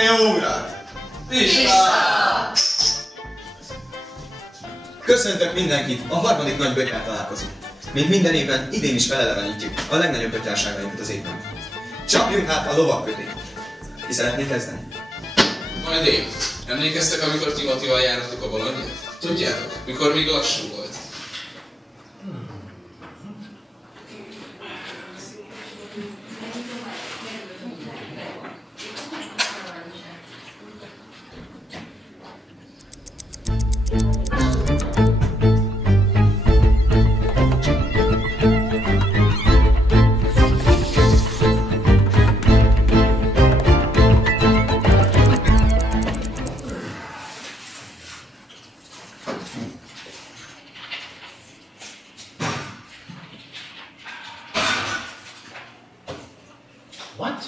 Minden jó urat! Pista! Köszöntök mindenkit, a harmadik nagy bötyár találkozunk. Mint minden évben, idén is felelevenítjük a legnagyobb bötyárságainkat az évben. Csapjunk hát a lovagkötét! Ki szeretnék kezdeni? Majd én. Emlékeztek, amikor Timothyval jártuk a bolondját? Tudjátok, mikor még lassú volt. What?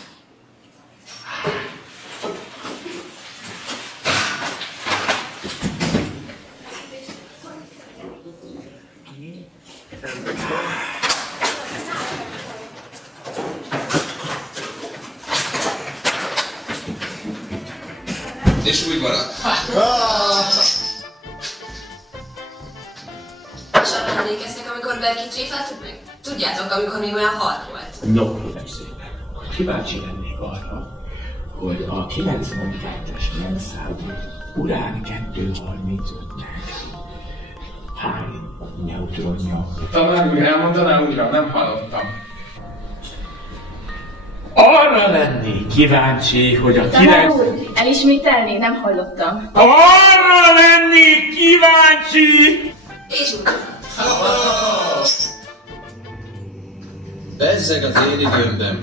És úgy marad. Csak emlékeztek, amikor Berkit tréfáltuk meg? Tudjátok, amikor még olyan halk volt? No, kérem szépen. Kíváncsi lennék arra, hogy a 92-es rendszámú urán 235-nek hány neutronja? Talán úgy elmondanám, újra nem hallottam. Arra lennék kíváncsi, hogy a Tanár úr, elismételni? Nem hallottam. Arra lennék kíváncsi! És úgy. Bezzeg az én időmben.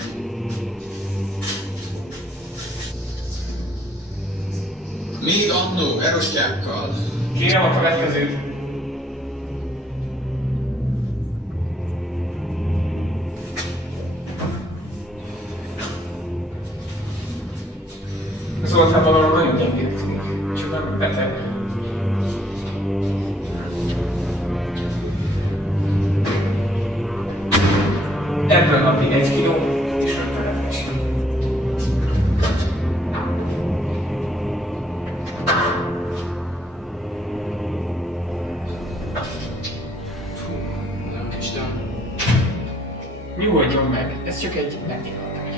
Még annó erostyákkal. Kérem a következőt. Ez volt hát valahol nagyon gyengék. Csak nem beteg. Ebből napi 1 kiló és 50 kiló. Nem Isten. Nyugodjon meg, ez csak egy megnyilvánulás.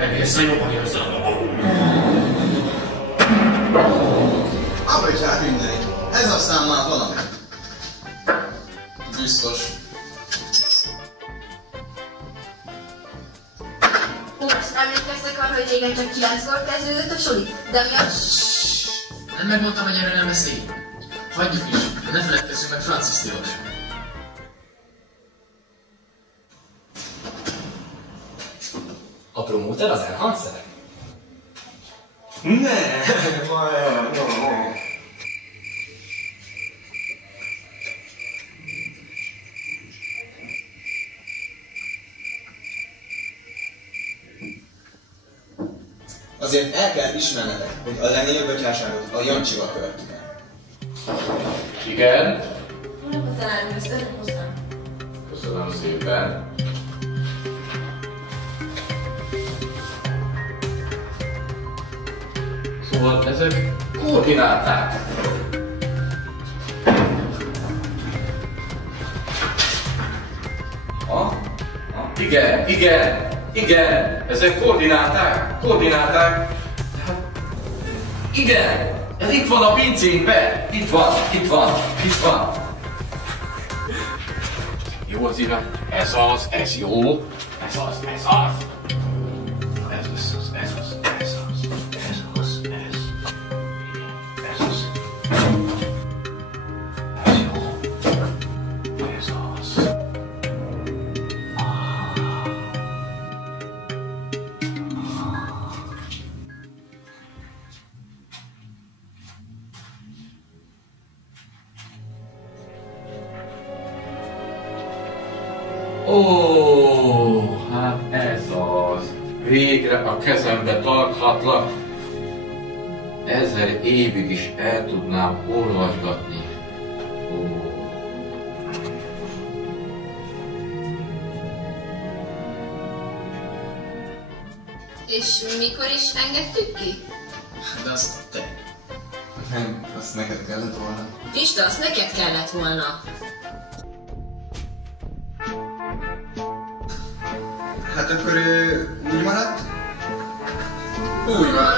Egész jobban érzem magam. A bötyár mindenit. Ez aztán már valami. Biztos. Most emlékeztek arra, hogy régen csak 9-kor kezdődött a suli? De miatt... Nem megmondtam, hogy erről nem beszéljünk. Hagyjuk is, ne feledkezzünk meg Francis Théodról. A promóter az Enhancer? Azért el kell ismernetek, hogy a legnagyobb bötyárságot a Jancsival követtük el. Igen. Nem a tanár úr, ezt örök hozzám. Köszönöm szépen. Szóval ezek koordináták. Igen, ezek koordináták. Hát, igen, ez itt van a pincénkben. Itt van. Jó az írva. Ez jó. Ez az. Ó, hát ez az. Végre a kezembe tarthatlak. 1000 évig is el tudnám olvasgatni. Ó. És mikor is engedtük ki? De azt te. Nem, azt neked kellett volna. Pista, azt neked kellett volna. Hát akkor úgy maradt? Úgy van.